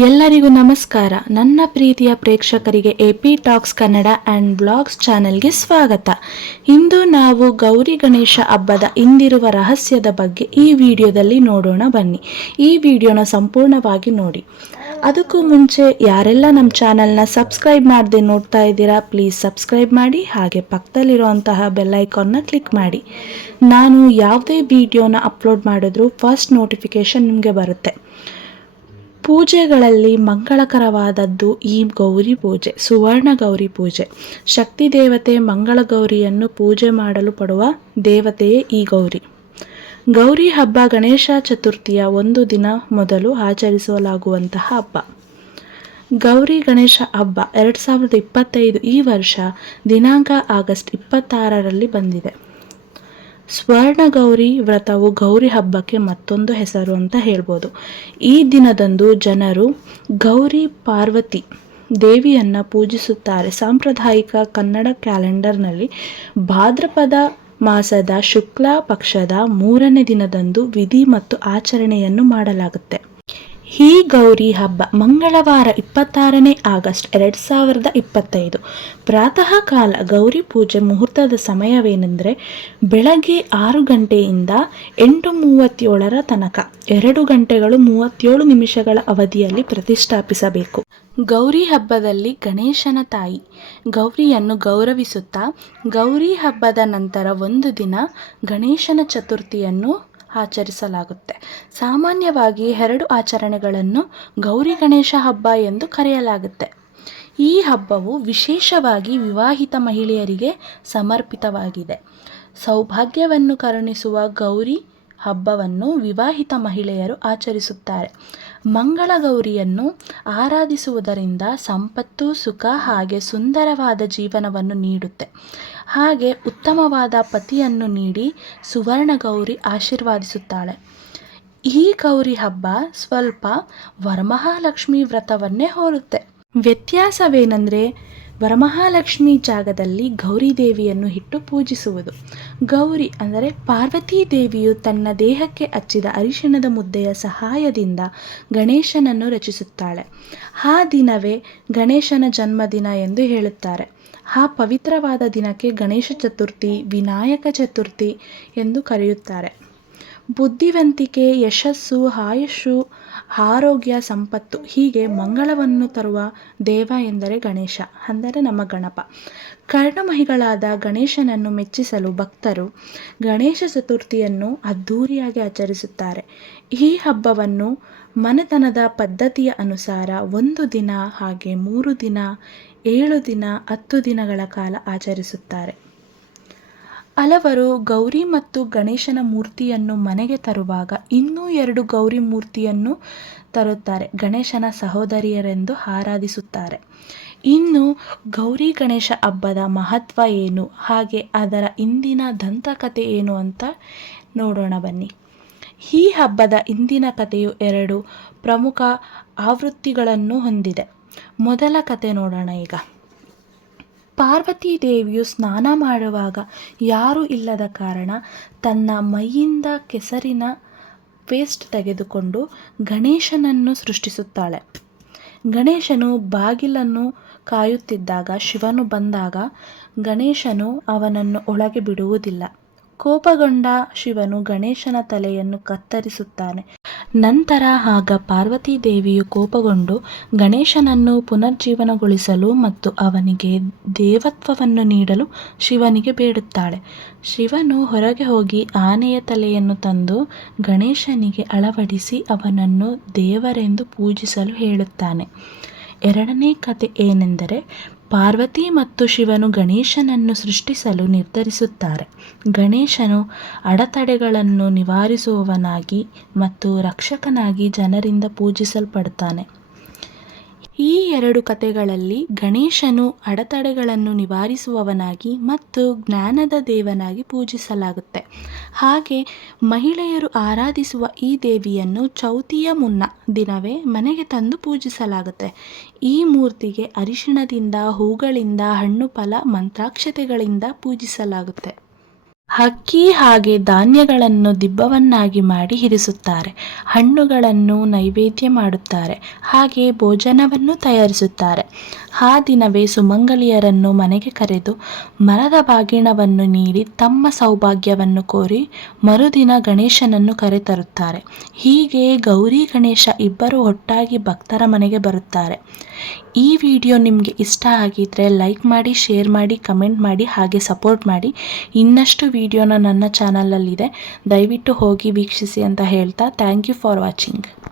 ಎಲ್ಲರಿಗೂ ನಮಸ್ಕಾರ. ನನ್ನ ಪ್ರೀತಿಯ ಪ್ರೇಕ್ಷಕರಿಗೆ A P talks Kannada and blogs ಚಾನೆಲ್ಗೆ ಸ್ವಾಗತ. ಇಂದು ನಾವು ಗೌರಿ ಗಣೇಶ ಹಬ್ಬದ ಇಂದಿರುವ ರಹಸ್ಯದ ಬಗ್ಗೆ ಈ ವಿಡಿಯೋದಲ್ಲಿ ನೋಡೋಣ ಬನ್ನಿ. ಈ ವಿಡಿಯೋನ ಸಂಪೂರ್ಣವಾಗಿ ನೋಡಿ. ಅದಕ್ಕೂ ಮುಂಚೆ ಯಾರೆಲ್ಲ ನಮ್ಮ ಚಾನಲ್ನ ಸಬ್ಸ್ಕ್ರೈಬ್ ಮಾಡದೆ ನೋಡ್ತಾ ಇದ್ದೀರಾ, ಪ್ಲೀಸ್ ಸಬ್ಸ್ಕ್ರೈಬ್ ಮಾಡಿ, ಹಾಗೆ ಪಕ್ಕದಲ್ಲಿರುವಂತಹ ಬೆಲ್ಲೈಕಾನ್ನ ಕ್ಲಿಕ್ ಮಾಡಿ. ನಾನು ಯಾವುದೇ ವಿಡಿಯೋನ ಅಪ್ಲೋಡ್ ಮಾಡಿದ್ರೂ ಫಸ್ಟ್ ನೋಟಿಫಿಕೇಷನ್ ನಿಮಗೆ ಬರುತ್ತೆ. ಪೂಜೆಗಳಲ್ಲಿ ಮಂಗಳಕರವಾದದ್ದು ಈ ಗೌರಿ ಪೂಜೆ, ಸುವರ್ಣ ಗೌರಿ ಪೂಜೆ. ಶಕ್ತಿ ದೇವತೆ ಮಂಗಳ ಗೌರಿಯನ್ನು ಪೂಜೆ ಮಾಡಲು ಪಡುವ ದೇವತೆಯೇ ಈ ಗೌರಿ. ಗೌರಿ ಹಬ್ಬ ಗಣೇಶ ಚತುರ್ಥಿಯ ಒಂದು ದಿನ ಮೊದಲು ಆಚರಿಸಲಾಗುವಂತಹ ಹಬ್ಬ. ಗೌರಿ ಗಣೇಶ ಹಬ್ಬ ಎರಡು ಸಾವಿರದ ಇಪ್ಪತ್ತೈದು ಈ ವರ್ಷ ದಿನಾಂಕ ಆಗಸ್ಟ್ ಇಪ್ಪತ್ತಾರರಲ್ಲಿ ಬಂದಿದೆ. ಸ್ವರ್ಣ ಗೌರಿ ವ್ರತವು ಗೌರಿ ಹಬ್ಬಕ್ಕೆ ಮತ್ತೊಂದು ಹೆಸರು ಅಂತ ಹೇಳ್ಬೋದು. ಈ ದಿನದಂದು ಜನರು ಗೌರಿ ಪಾರ್ವತಿ ದೇವಿಯನ್ನು ಪೂಜಿಸುತ್ತಾರೆ. ಸಾಂಪ್ರದಾಯಿಕ ಕನ್ನಡ ಕ್ಯಾಲೆಂಡರ್ನಲ್ಲಿ ಭಾದ್ರಪದ ಮಾಸದ ಶುಕ್ಲ ಪಕ್ಷದ ಮೂರನೇ ದಿನದಂದು ವಿಧಿ ಮತ್ತು ಆಚರಣೆಯನ್ನು ಮಾಡಲಾಗುತ್ತೆ. ಈ ಗೌರಿ ಹಬ್ಬ ಮಂಗಳವಾರ ಇಪ್ಪತ್ತಾರನೇ ಆಗಸ್ಟ್ ಎರಡು ಸಾವಿರದ ಇಪ್ಪತ್ತೈದು. ಪ್ರಾತಃ ಕಾಲ ಗೌರಿ ಪೂಜೆ ಮುಹೂರ್ತದ ಸಮಯವೇನೆಂದರೆ ಬೆಳಗ್ಗೆ ಆರು ಗಂಟೆಯಿಂದ ಎಂಟು ಮೂವತ್ತೇಳರ ತನಕ, ಎರಡು ಗಂಟೆಗಳು ಮೂವತ್ತೇಳು ನಿಮಿಷಗಳ ಅವಧಿಯಲ್ಲಿ ಪ್ರತಿಷ್ಠಾಪಿಸಬೇಕು. ಗೌರಿ ಹಬ್ಬದಲ್ಲಿ ಗಣೇಶನ ತಾಯಿ ಗೌರಿಯನ್ನು ಗೌರವಿಸುತ್ತಾ, ಗೌರಿ ಹಬ್ಬದ ನಂತರ ಒಂದು ದಿನ ಗಣೇಶನ ಚತುರ್ಥಿಯನ್ನು ಆಚರಿಸಲಾಗುತ್ತೆ. ಸಾಮಾನ್ಯವಾಗಿ ಎರಡು ಆಚರಣೆಗಳನ್ನು ಗೌರಿ ಗಣೇಶ ಹಬ್ಬ ಎಂದು ಕರೆಯಲಾಗುತ್ತೆ. ಈ ಹಬ್ಬವು ವಿಶೇಷವಾಗಿ ವಿವಾಹಿತ ಮಹಿಳೆಯರಿಗೆ ಸಮರ್ಪಿತವಾಗಿದೆ. ಸೌಭಾಗ್ಯವನ್ನು ಕರುಣಿಸುವ ಗೌರಿ ಹಬ್ಬವನ್ನು ವಿವಾಹಿತ ಮಹಿಳೆಯರು ಆಚರಿಸುತ್ತಾರೆ. ಮಂಗಳ ಗೌರಿಯನ್ನು ಆರಾಧಿಸುವುದರಿಂದ ಸಂಪತ್ತು, ಸುಖ ಹಾಗೆ ಸುಂದರವಾದ ಜೀವನವನ್ನು ನೀಡುತ್ತೆ. ಹಾಗೆ ಉತ್ತಮವಾದ ಪತಿಯನ್ನು ನೀಡಿ ಸುವರ್ಣ ಗೌರಿ ಆಶೀರ್ವಾದಿಸುತ್ತಾಳೆ. ಈ ಗೌರಿ ಹಬ್ಬ ಸ್ವಲ್ಪ ವರಮಹಾಲಕ್ಷ್ಮಿ ವ್ರತವನ್ನೇ ಹೋಲುತ್ತೆ. ವ್ಯತ್ಯಾಸವೇನೆಂದರೆ ವರಮಹಾಲಕ್ಷ್ಮಿ ಜಾಗದಲ್ಲಿ ಗೌರಿ ದೇವಿಯನ್ನು ಇಟ್ಟು ಪೂಜಿಸುವುದು. ಗೌರಿ ಅಂದರೆ ಪಾರ್ವತೀ ದೇವಿಯು ತನ್ನ ದೇಹಕ್ಕೆ ಹಚ್ಚಿದ ಅರಿಶಿಣದ ಮುದ್ದೆಯ ಸಹಾಯದಿಂದ ಗಣೇಶನನ್ನು ರಚಿಸುತ್ತಾಳೆ. ಆ ದಿನವೇ ಗಣೇಶನ ಜನ್ಮದಿನ ಎಂದು ಹೇಳುತ್ತಾರೆ. ಆ ಪವಿತ್ರವಾದ ದಿನಕ್ಕೆ ಗಣೇಶ ಚತುರ್ಥಿ, ವಿನಾಯಕ ಚತುರ್ಥಿ ಎಂದು ಕರೆಯುತ್ತಾರೆ. ಬುದ್ಧಿವಂತಿಕೆ, ಯಶಸ್ಸು ಆಯುಷು ಆರೋಗ್ಯ, ಸಂಪತ್ತು ಹೀಗೆ ಮಂಗಳವನ್ನು ತರುವ ದೇವ ಎಂದರೆ ಗಣೇಶ. ಅಂದರೆ ನಮ್ಮ ಗಣಪ. ಕರ್ಣಮಹಿಗಳಾದ ಗಣೇಶನನ್ನು ಮೆಚ್ಚಿಸಲು ಭಕ್ತರು ಗಣೇಶ ಚತುರ್ಥಿಯನ್ನು ಅದ್ಧೂರಿಯಾಗಿ ಆಚರಿಸುತ್ತಾರೆ. ಈ ಹಬ್ಬವನ್ನು ಮನೆತನದ ಪದ್ಧತಿಯ ಅನುಸಾರ ಒಂದು ದಿನ ಹಾಗೆ ಮೂರು ದಿನ, ಏಳು ದಿನ, ಹತ್ತು ದಿನಗಳ ಕಾಲ ಆಚರಿಸುತ್ತಾರೆ. ಹಲವರು ಗೌರಿ ಮತ್ತು ಗಣೇಶನ ಮೂರ್ತಿಯನ್ನು ಮನೆಗೆ ತರುವಾಗ ಇನ್ನೂ ಎರಡು ಗೌರಿ ಮೂರ್ತಿಯನ್ನು ತರುತ್ತಾರೆ. ಗಣೇಶನ ಸಹೋದರಿಯರೆಂದು ಆರಾಧಿಸುತ್ತಾರೆ. ಇನ್ನು ಗೌರಿ ಗಣೇಶ ಹಬ್ಬದ ಮಹತ್ವ ಏನು? ಹಾಗೆ ಅದರ ಇಂದಿನ ದಂತಕಥೆ ಏನು ಅಂತ ನೋಡೋಣ ಬನ್ನಿ. ಈ ಹಬ್ಬದ ಇಂದಿನ ಕಥೆಯು ಎರಡು ಪ್ರಮುಖ ಆವೃತ್ತಿಗಳನ್ನು ಹೊಂದಿದೆ. ಮೊದಲ ಕತೆ ನೋಡೋಣ ಈಗ. ಪಾರ್ವತಿ ದೇವಿಯು ಸ್ನಾನ ಮಾಡುವಾಗ ಯಾರೂ ಇಲ್ಲದ ಕಾರಣ ತನ್ನ ಮೈಯಿಂದ ಕೆಸರಿನ ಪೇಸ್ಟ್ ತೆಗೆದುಕೊಂಡು ಗಣೇಶನನ್ನು ಸೃಷ್ಟಿಸುತ್ತಾಳೆ. ಗಣೇಶನು ಬಾಗಿಲನ್ನು ಕಾಯುತ್ತಿದ್ದಾಗ, ಶಿವನು ಬಂದಾಗ ಗಣೇಶನು ಅವನನ್ನು ಒಳಗೆ ಬಿಡುವುದಿಲ್ಲ. ಕೋಪಗೊಂಡ ಶಿವನು ಗಣೇಶನ ತಲೆಯನ್ನು ಕತ್ತರಿಸುತ್ತಾನೆ. ನಂತರ ಆಗ ಪಾರ್ವತಿ ದೇವಿಯು ಕೋಪಗೊಂಡು ಗಣೇಶನನ್ನು ಪುನರ್ಜೀವನಗೊಳಿಸಲು ಮತ್ತು ಅವನಿಗೆ ದೇವತ್ವವನ್ನು ನೀಡಲು ಶಿವನಿಗೆ ಬೇಡುತ್ತಾಳೆ. ಶಿವನು ಹೊರಗೆ ಹೋಗಿ ಆನೆಯ ತಲೆಯನ್ನು ತಂದು ಗಣೇಶನಿಗೆ ಅಳವಡಿಸಿ ಅವನನ್ನು ದೇವರೆಂದು ಪೂಜಿಸಲು ಹೇಳುತ್ತಾನೆ. ಎರಡನೇ ಕತೆ ಏನೆಂದರೆ ಪಾರ್ವತಿ ಮತ್ತು ಶಿವನು ಗಣೇಶನನ್ನು ಸೃಷ್ಟಿಸಲು ನಿರ್ಧರಿಸುತ್ತಾರೆ. ಗಣೇಶನು ಅಡೆತಡೆಗಳನ್ನು ನಿವಾರಿಸುವವನಾಗಿ ಮತ್ತು ರಕ್ಷಕನಾಗಿ ಜನರಿಂದ ಪೂಜಿಸಲ್ಪಡುತ್ತಾನೆ. ಈ ಎರಡು ಕಥೆಗಳಲ್ಲಿ ಗಣೇಶನು ಅಡೆತಡೆಗಳನ್ನು ನಿವಾರಿಸುವವನಾಗಿ ಮತ್ತು ಜ್ಞಾನದ ದೇವನಾಗಿ ಪೂಜಿಸಲಾಗುತ್ತೆ. ಹಾಗೆ ಮಹಿಳೆಯರು ಆರಾಧಿಸುವ ಈ ದೇವಿಯನ್ನು ಚೌತಿಯ ಮುನ್ನ ದಿನವೇ ಮನೆಗೆ ತಂದು ಪೂಜಿಸಲಾಗುತ್ತೆ. ಈ ಮೂರ್ತಿಗೆ ಅರಿಶಿಣದಿಂದ, ಹೂಗಳಿಂದ, ಹಣ್ಣು, ಫಲ, ಮಂತ್ರಾಕ್ಷತೆಗಳಿಂದ ಪೂಜಿಸಲಾಗುತ್ತೆ. ಅಕ್ಕಿ ಹಾಗೆ ಧಾನ್ಯಗಳನ್ನು ದಿಬ್ಬವನ್ನಾಗಿ ಮಾಡಿ ಇರಿಸುತ್ತಾರೆ. ಹಣ್ಣುಗಳನ್ನು ನೈವೇದ್ಯ ಮಾಡುತ್ತಾರೆ. ಹಾಗೆ ಭೋಜನವನ್ನು ತಯಾರಿಸುತ್ತಾರೆ. ಆ ದಿನವೇ ಸುಮಂಗಲಿಯರನ್ನು ಮನೆಗೆ ಕರೆದು ಮರದ ಬಾಗಿಣವನ್ನು ನೀಡಿ ತಮ್ಮ ಸೌಭಾಗ್ಯವನ್ನು ಕೋರಿ ಮರುದಿನ ಗಣೇಶನನ್ನು ಕರೆತರುತ್ತಾರೆ. ಹೀಗೆ ಗೌರಿ ಗಣೇಶ ಇಬ್ಬರು ಒಟ್ಟಾಗಿ ಭಕ್ತರ ಮನೆಗೆ ಬರುತ್ತಾರೆ. ಈ ವಿಡಿಯೋ ನಿಮಗೆ ಇಷ್ಟ ಆಗಿದ್ರೆ ಲೈಕ್ ಮಾಡಿ, ಶೇರ್ ಮಾಡಿ, ಕಮೆಂಟ್ ಮಾಡಿ, ಹಾಗೆ ಸಪೋರ್ಟ್ ಮಾಡಿ. ಇನ್ನಷ್ಟು ವಿಡಿಯೋನ ನನ್ನ ಚಾನಲಲ್ಲಿದೆ. ದಯವಿಟ್ಟು ಹೋಗಿ ವೀಕ್ಷಿಸಿ ಅಂತ ಹೇಳ್ತಾ ಥ್ಯಾಂಕ್ ಯು ಫಾರ್ ವಾಚಿಂಗ್.